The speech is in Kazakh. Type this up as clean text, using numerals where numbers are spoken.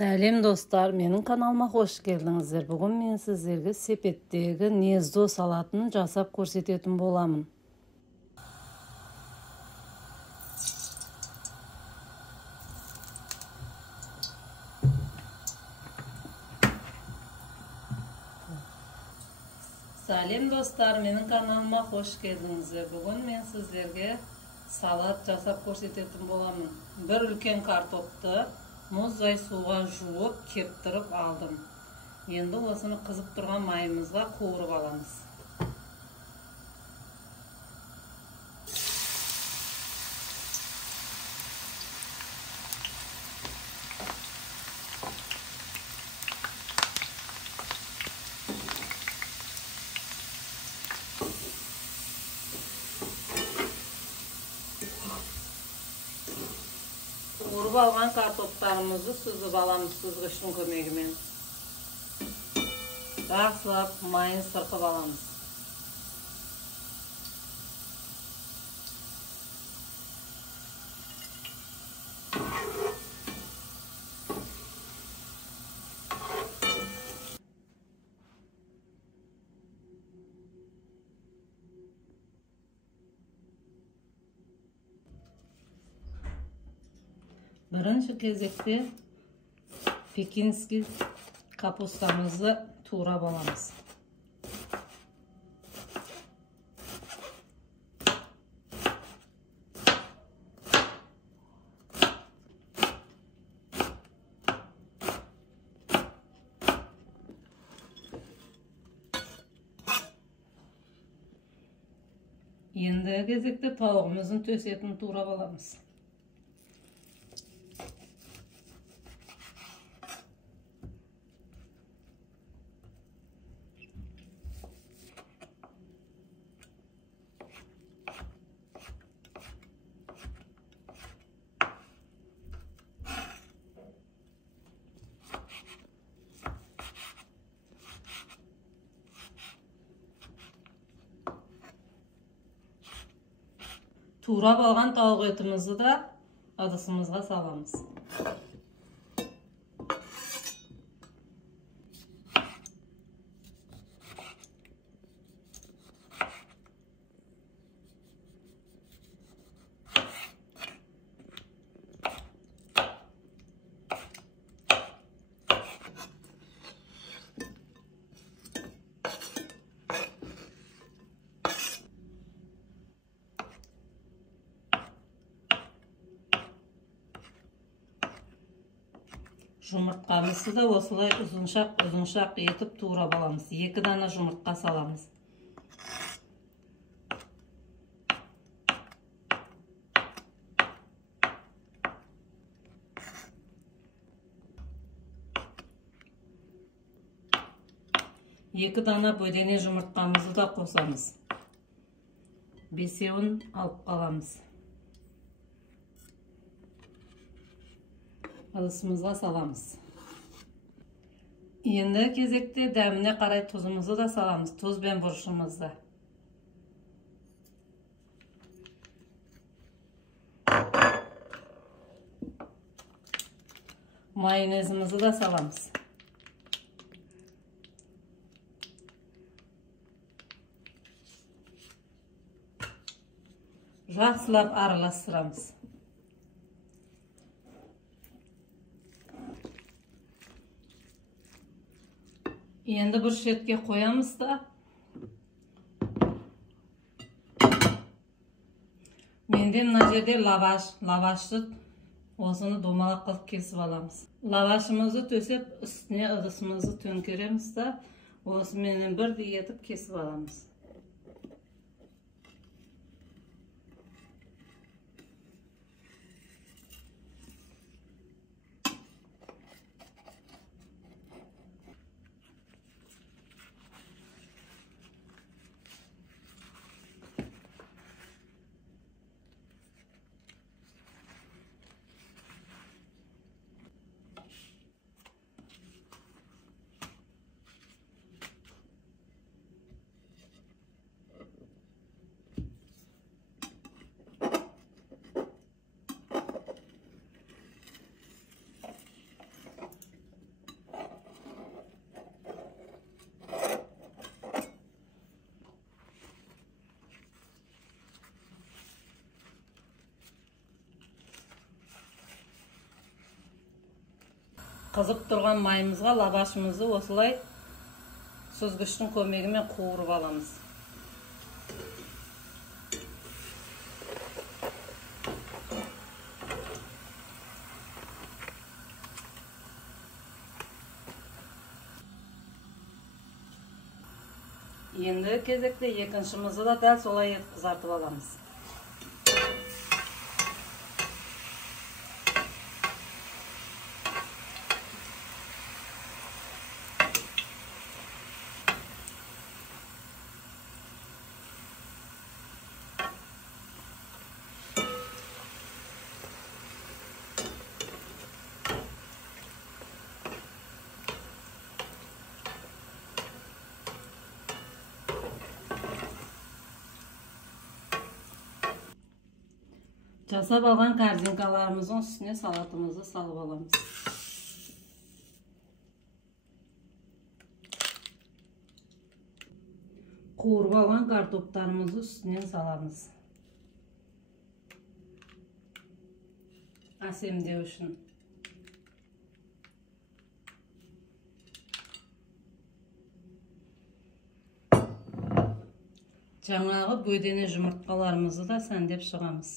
Сәлем достар, менің каналыма қош келдіңіздер. Бүгін мен сіздерге сепеттегі нездо салатын жасап көрсететін боламын. Сәлем достар, менің каналыма қош келдіңіздер. Бүгін мен сіздерге салат жасап көрсететін боламын. Бір үлкен картопты мұздай суға жуып, кептіріп алдым. Енді осыны қызып тұрған майымызға қуырып аламыз. Қуырып алған картоптарымызды сүзіп аламыз сүзгіштің көмегімен. Жақсылап майын сырқып аламыз. Бірінші кезекте пекинский капустамызды турап аламыз. Енді кезекте тауығымыздың төсетін турап аламыз. Турап алған тауық етімізді да ыдысымызға саламыз. Жұмыртқамызды да осылай ұзыншақ етіп турап аламыз. 2 дана жұмыртқа саламыз. Екі дана бөдене жұмыртқамызды да қосамыз. 5-еуін алып қаламыз. Ыдысымызға саламыз. Енді кезекте дәміне қарай тұзымызды да саламыз. Тұз бен бұрышымызды. Майонезімізді да саламыз. Жақсылап араластырамыз. Енді бір шетке қоямыз да. Менде мына жерде лавашты осыны домалақ қылып кесіп аламыз. Лавашымызды төсеп, үстіне ыдысымызды төңкереміз да, осыменен бірдей етіп кесіп аламыз. Қызып тұрған майымызға лавашымызды осылай сүзгіштің көмегімен қуырып аламыз. Енді кезекте екіншімізді да дәл солай етіп қызартып аламыз. Жасап алған корзинкаларымыздың үстіне салатымызды салып аламыз. Қуырып алған картоптарымызды үстінен саламыз. Әсемдеу үшін. Жаңағы бөдене жұмыртқаларымызды да сәндеп шығамыз.